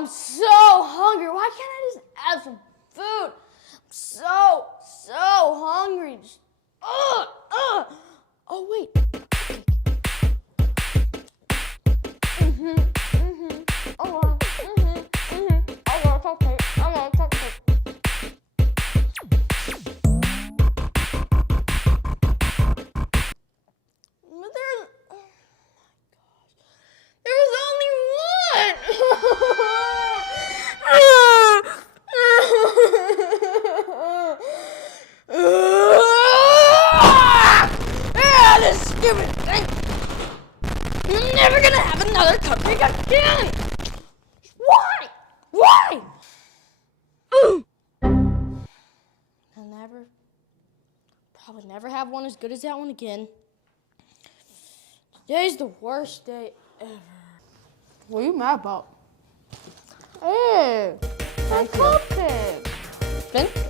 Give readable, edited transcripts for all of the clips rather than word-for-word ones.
I'm so hungry. Why can't I just have some food? I'm so hungry. Just, Oh, wait. There's only one. This stupid thing. You're never gonna have another cupcake again. Why? I'll probably never have one as good as that one again. Today's the worst day ever. What are you mad about? Hey, my cupcake. Thank you.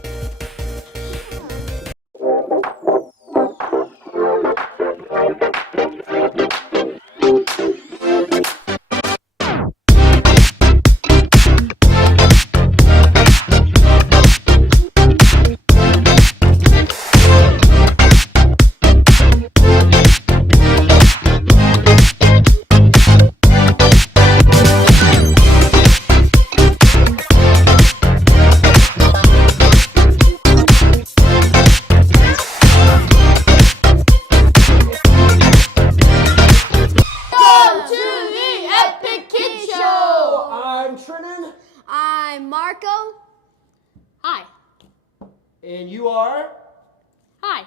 I'm Marco. Hi. And you are? Hi.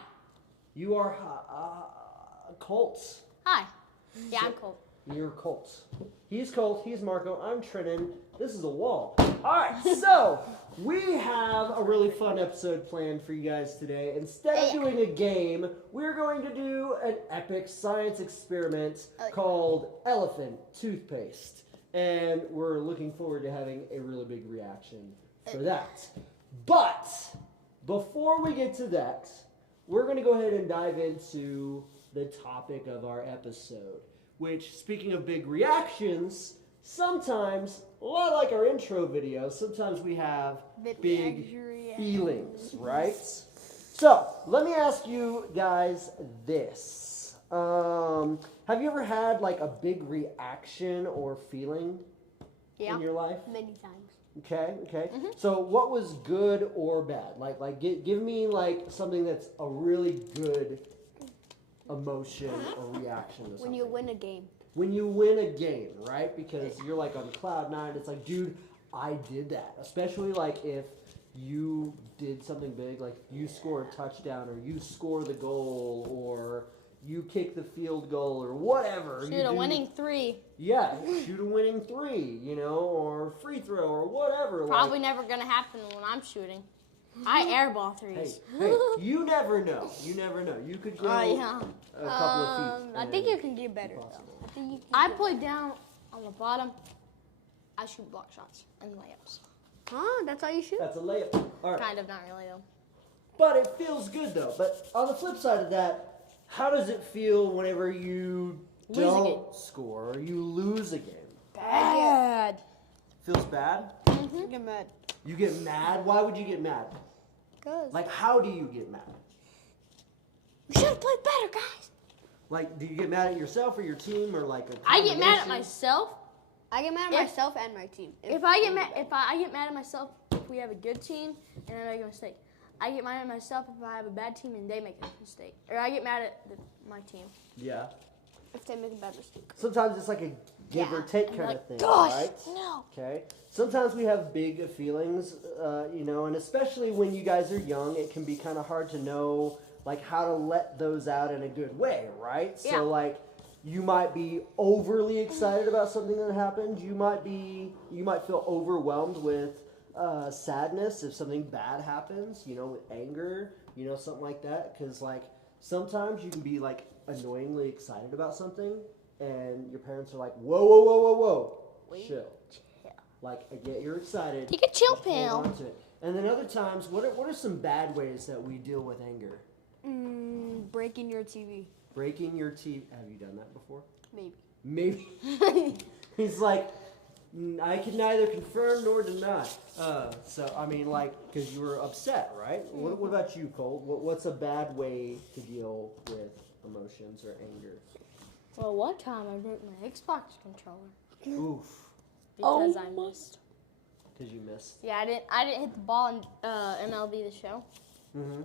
You are Colts. Hi. Yeah, I'm Colt. You're Colts. He's Colt. He's Marco. I'm Trennan. This is a wall. All right, so we have a really fun episode planned for you guys today. Instead of doing a game, we're going to do an epic science experiment called Elephant Toothpaste. And we're looking forward to having a really big reaction for that. But before we get to that, we're going to go ahead and dive into the topic of our episode, which, speaking of big reactions, sometimes, a lot like our intro video, sometimes we have big feelings, right? So, let me ask you guys this. Have you ever had like a big reaction or feeling in your life? Many times. Okay. Mm-hmm. So what was good or bad? Like give me like something that's a really good emotion or reaction to something. When you win a game. When you win a game, right? Because you're like on cloud nine. It's like, dude, I did that. Especially like if you did something big, like you score a touchdown or you score the goal or you kick the field goal or whatever. Shoot a winning three. Yeah, shoot a winning three, or free throw or whatever. Probably never going to happen when I'm shooting. I airball threes. Hey, you never know. You never know. You could go a couple of feet. I think you can get better, though. I play down on the bottom. I shoot block shots and layups. Huh? That's how you shoot? That's a layup. All right. Kind of, not really, though. But it feels good, though. But on the flip side of that, how does it feel whenever you don't score or you lose a game? Bad. Feels bad? Mm-hmm. I get mad. You get mad? Why would you get mad? Because. Like, how do you get mad? We should have played better, guys. Like, do you get mad at yourself or your team or like a I get mad at myself. I get mad at myself and my team. If I get mad at myself if we have a good team and I make a mistake. I get mad at myself if I have a bad team and they make a mistake. Or I get mad at my team. Yeah. If they make a bad mistake. Sometimes it's like a give or take kind of thing, gosh, right? No. Okay. Sometimes we have big feelings, and especially when you guys are young, it can be kind of hard to know like how to let those out in a good way, right? Yeah. So like you might be overly excited about something that happened. You might feel overwhelmed with sadness if something bad happens, with anger, something like that. Because like sometimes you can be like annoyingly excited about something, and your parents are like, whoa, chill. Like I get you're excited. Take a chill hold pill. on to it. And then other times, what are some bad ways that we deal with anger? Breaking your TV. Breaking your TV. Have you done that before? Maybe. Maybe. He's like, I can neither confirm nor deny. So, I mean, like, because you were upset, right? What about you, Colt? What's a bad way to deal with emotions or anger? Well, one time I broke my Xbox controller Oof. because I missed. Because you missed. Yeah, I didn't hit the ball in MLB The Show. Mm-hmm.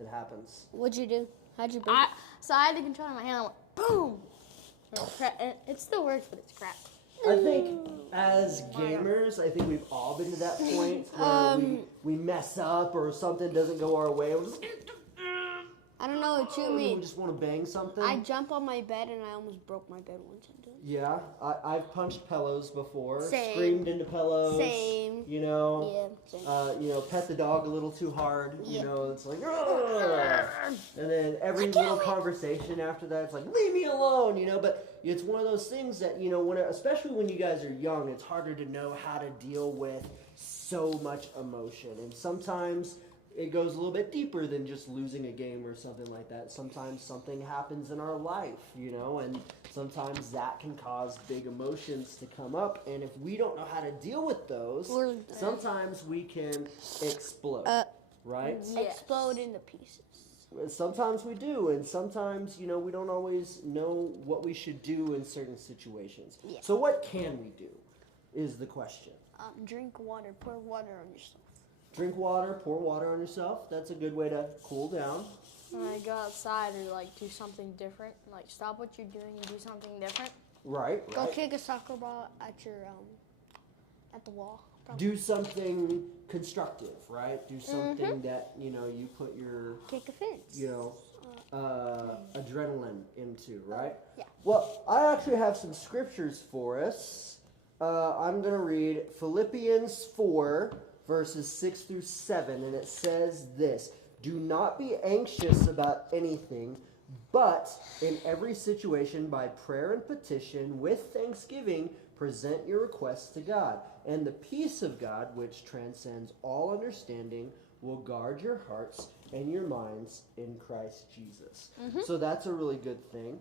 It happens. What'd you do? How'd you break? So I had the controller in my hand. I went boom. And it still works, but it's crap. I think as gamers, I think we've all been to that point where we mess up or something doesn't go our way. We're just, I don't know what you we mean. just want to bang something. I jump on my bed and I almost broke my bed once. Yeah, I've punched pillows before. Same. Screamed into pillows. Same. You know. Yeah, same. You know, pet the dog a little too hard. Yeah. You know, it's like, "Ugh." And then every little conversation after that, it's like, leave me alone. You know, but it's one of those things that, you know, especially when you guys are young, it's harder to know how to deal with so much emotion. And sometimes it goes a little bit deeper than just losing a game or something like that. Sometimes something happens in our life, you know, and sometimes that can cause big emotions to come up. And if we don't know how to deal with those, sometimes we can explode, right? Yes. Explode into pieces. Sometimes we do, and sometimes, you know, we don't always know what we should do in certain situations. Yeah. So what can we do is the question. Drink water. Pour water on yourself. Drink water, pour water on yourself. That's a good way to cool down. When I go outside or like do something different, like stop what you're doing and do something different. Right. Go kick a soccer ball at your at the wall. Probably. Do something constructive, right? Do something that, you know, you put your, Kick a fence. you know, adrenaline into, right? Yeah. Well, I actually have some scriptures for us. I'm going to read Philippians 4, verses 6 through 7, and it says this: do not be anxious about anything, but in every situation by prayer and petition with thanksgiving present your requests to God, and the peace of God, which transcends all understanding, will guard your hearts and your minds in Christ Jesus. So that's a really good thing,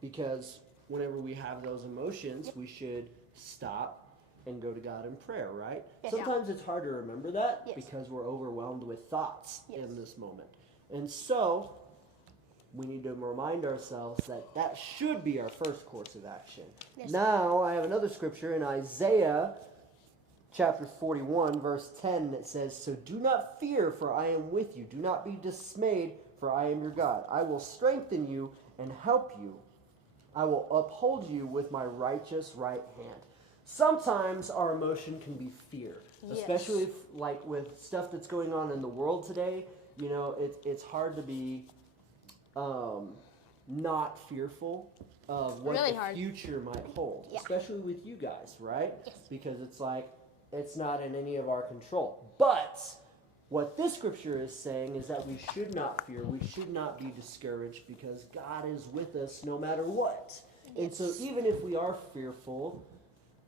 because whenever we have those emotions, we should stop and go to God in prayer, right? Yes. Sometimes it's hard to remember that Yes. because we're overwhelmed with thoughts Yes. in this moment. And so we need to remind ourselves that that should be our first course of action. Yes. Now, I have another scripture in Isaiah chapter 41, verse 10, that says, so do not fear, for I am with you. Do not be dismayed, for I am your God. I will strengthen you and help you. I will uphold you with my righteous right hand. Sometimes our emotion can be fear, especially if, like with stuff that's going on in the world today. You know, it's hard to be not fearful of what Really the hard. future might hold, Yeah. especially with you guys, right? Yes. Because it's like it's not in any of our control. But what this scripture is saying is that we should not fear, we should not be discouraged, because God is with us no matter what. And so even if we are fearful,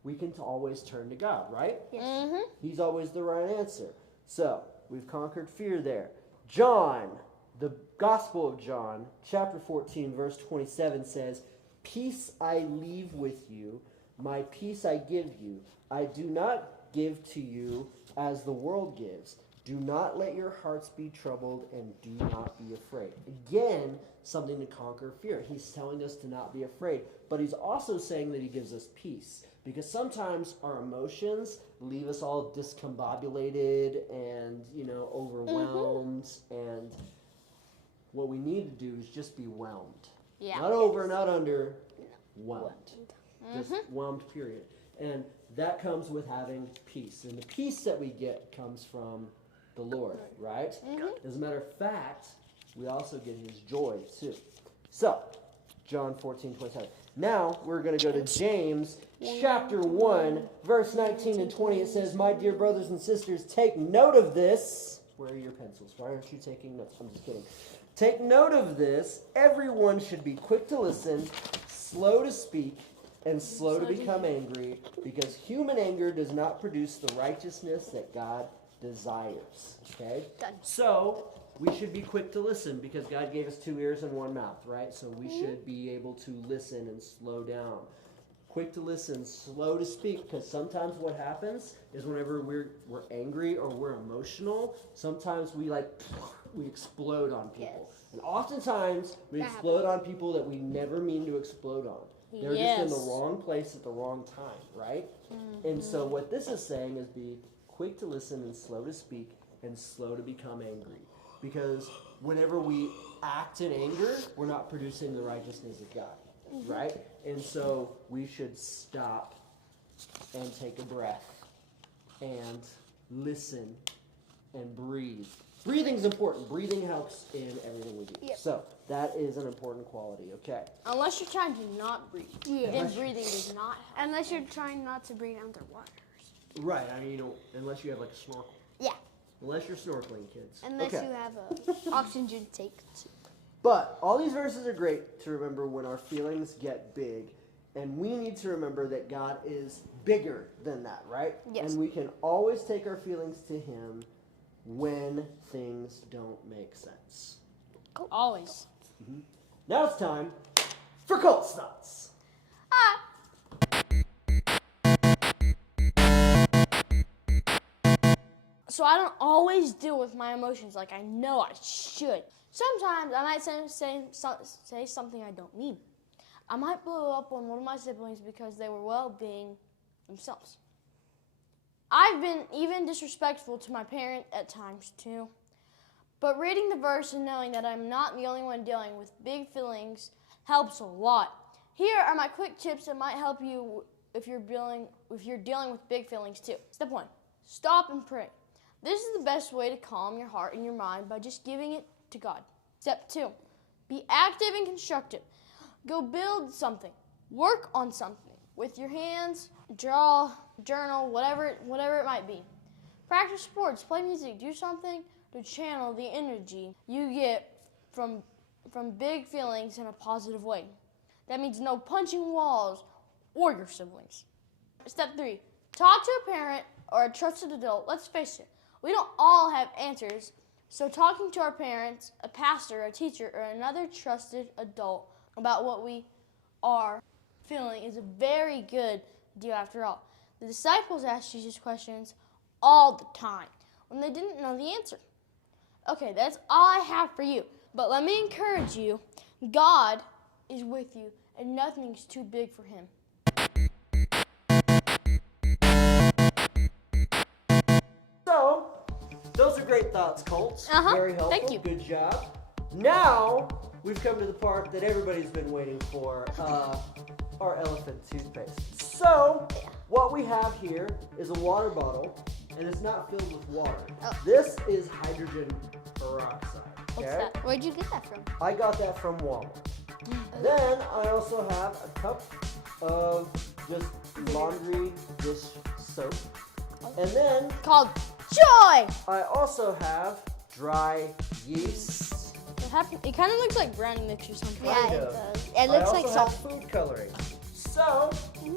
we can always turn to God, right? Yes. He's always the right answer. So, we've conquered fear there. John, the Gospel of John, chapter 14, verse 27 says, peace I leave with you, my peace I give you. I do not give to you as the world gives. Do not let your hearts be troubled, and do not be afraid. Again, something to conquer fear. He's telling us to not be afraid, but he's also saying that he gives us peace. Because sometimes our emotions leave us all discombobulated and, you know, overwhelmed. And what we need to do is just be whelmed. Yeah. Not over, not under, whelmed. Just whelmed, period. And that comes with having peace. And the peace that we get comes from the Lord, right? As a matter of fact, we also get his joy too. So, John 14:27. Now, we're going to go to James chapter 1, verse 19 and 20. It says, my dear brothers and sisters, take note of this. Where are your pencils? Why aren't you taking notes? I'm just kidding. Take note of this. Everyone should be quick to listen, slow to speak, and slow to become angry, because human anger does not produce the righteousness that God desires. Okay? Done. So, we should be quick to listen, because God gave us 2 ears and 1 mouth, right? So we should be able to listen and slow down. quick to listen, slow to speak, because sometimes what happens is whenever we're angry or we're emotional, sometimes we explode on people. Yes. And oftentimes we That explode on people that we never mean to explode on. They're just in the wrong place at the wrong time, right? Mm-hmm. And so what this is saying is be quick to listen and slow to speak and slow to become angry. Because whenever we act in anger, we're not producing the righteousness of God, right? And so we should stop and take a breath and listen and breathe. Breathing's important. Breathing helps in everything we do. Yep. So that is an important quality, okay? Unless you're trying to not breathe. Yeah. Then breathing does not help. Unless you're trying not to breathe underwater. Right, I mean, unless you have like a snorkel. Yeah. Unless you're snorkeling, kids. Unless you have a oxygen tank. But all these verses are great to remember when our feelings get big. And we need to remember that God is bigger than that, right? Yes. And we can always take our feelings to Him when things don't make sense. Always. Mm-hmm. Now it's time for Colt's Thoughts. So I don't always deal with my emotions like I know I should. Sometimes I might say something I don't mean. I might blow up on one of my siblings because they were, being themselves. I've been even disrespectful to my parent at times too. But reading the verse and knowing that I'm not the only one dealing with big feelings helps a lot. Here are my quick tips that might help you if you're dealing with big feelings too. Step 1, stop and pray. This is the best way to calm your heart and your mind by just giving it to God. Step 2, be active and constructive. Go build something. Work on something with your hands, draw, journal, whatever it might be. Practice sports, play music, do something to channel the energy you get from big feelings in a positive way. That means no punching walls or your siblings. Step 3, talk to a parent or a trusted adult. Let's face it, we don't all have answers, so talking to our parents, a pastor, a teacher, or another trusted adult about what we are feeling is a very good deal after all. The disciples asked Jesus questions all the time when they didn't know the answer. Okay, that's all I have for you. But let me encourage you, God is with you and nothing's too big for Him. So, those are great thoughts, Colt. Very helpful. Thank you. Good job. Now, we've come to the part that everybody's been waiting for, our Elephant Toothpaste. So, what we have here is a water bottle, and it's not filled with water. Oh. This is hydrogen peroxide. What's Okay? that? Where'd you get that from? I got that from Walmart. Then I also have a cup of just laundry dish soap. And then Called joy! I also have dry yeast. It kind of looks like brownie mix or something. Yeah, Kind it of. does. It I looks also like have salt. food coloring. So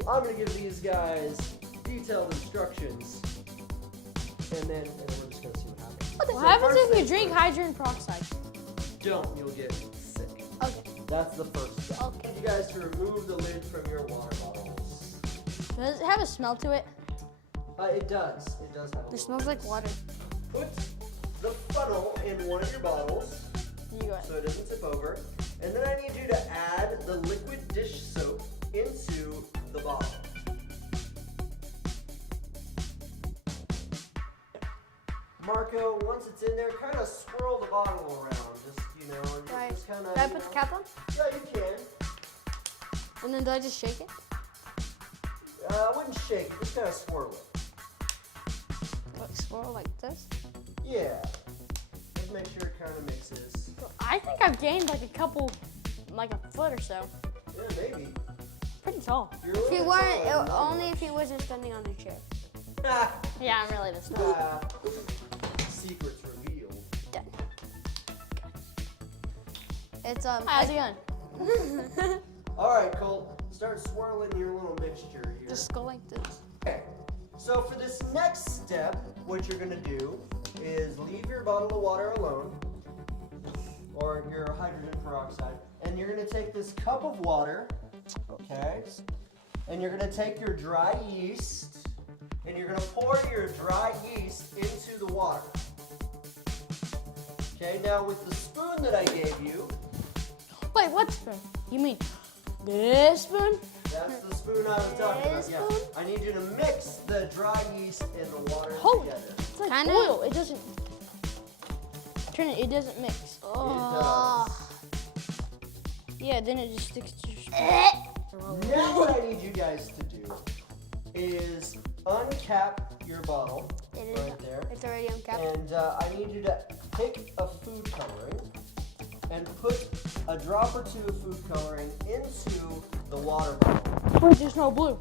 I'm gonna give these guys detailed instructions, and then we're just gonna see what happens. What So happens first if you things drink first. hydrogen peroxide? Don't, you'll get sick. Okay. That's the first step. Okay. I need you guys to remove the lid from your water bottles. Does it have a smell to it? It does. It does have a It little smells like water. Put the funnel in one of your bottles You go ahead. so it doesn't tip over. And then I need you to add the liquid dish soap into the bottle. Marco, once it's in there, kind of swirl the bottle around. Just, Right. just kind of. Do I put the cap on? Yeah, you can. And then do I just shake it? I wouldn't shake it, just kind of swirl it. Like swirl like this? Yeah. Just make sure it kind of mixes. I think I've gained like a foot or so. Yeah, maybe. Pretty tall. You're a If little you bit weren't, taller than only if he wasn't standing on the chair. Ah, Yeah, I'm really this tall. secrets revealed. Done. It's How's it going? All right, Colt, start swirling your little mixture here. just go like this. Okay, so for this next step, what you're gonna do is leave your bottle of water alone, or your hydrogen peroxide, and you're gonna take this cup of water, okay, And you're gonna take your dry yeast and you're gonna pour your dry yeast into the water. Okay, now with the spoon that I gave you. Wait, what spoon? You mean this spoon? That's the spoon I was talking about. This Yeah. spoon? I need you to mix the dry yeast and the water Hold. together. It's like Kinda- oil. It doesn't. Trinity, it doesn't mix. Oh. Yeah, then it just sticks to your spoon. Now what I need you guys to do is uncap your bottle It is. right there. It's already uncapped. And I need you to take a food coloring and put a drop or two of food coloring into the water bottle. Wait, there's no blue.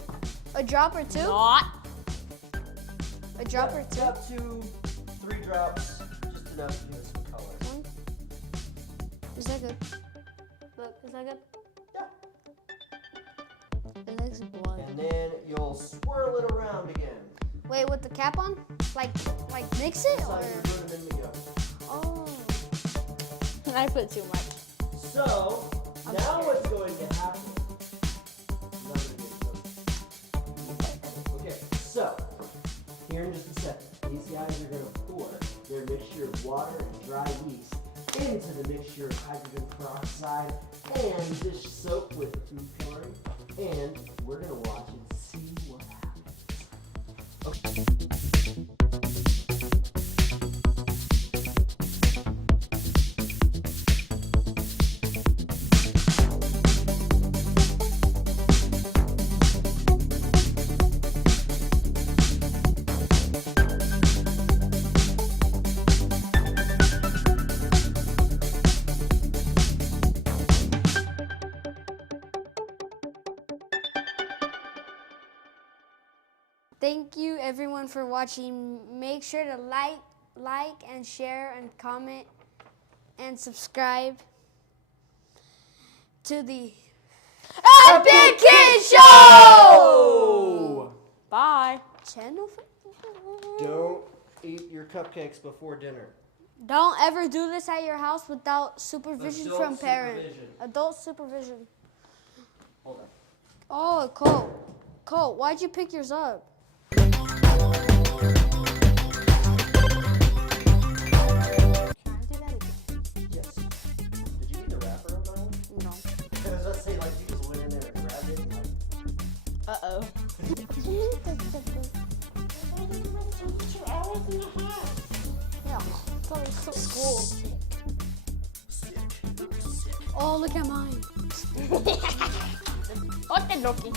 A drop or two? Not. A drop or two? Up to 3 drops, just enough to give it some color. Is that good? Look, is that good? Yeah. It looks blood. And then you'll swirl it around again. Wait, with the cap on? Like mix it It's or? like you're doing a minute ago. Oh. I put too much. So, now what's going to happen? Okay, so, here in just a second, these guys are going to pour their mixture of water and dry yeast into the mixture of hydrogen peroxide and this soap with food coloring, and we're going to watch and see what happens. Okay. Thank you everyone for watching. Make sure to like and share and comment and subscribe to the Epic Kid Show! Bye. channel. Don't eat your cupcakes before dinner. Don't ever do this at your house without supervision Adult from parents. supervision. Adult supervision. Hold on. Oh, Cole. Cole, why'd you pick yours up? Can I do that again? Yes. Did you eat the wrapper on that one? No. Because let's say like you just went in there and grabbed it and like, Uh-oh. Yeah. That was so cool. Oh, look at mine. Okay, dokie.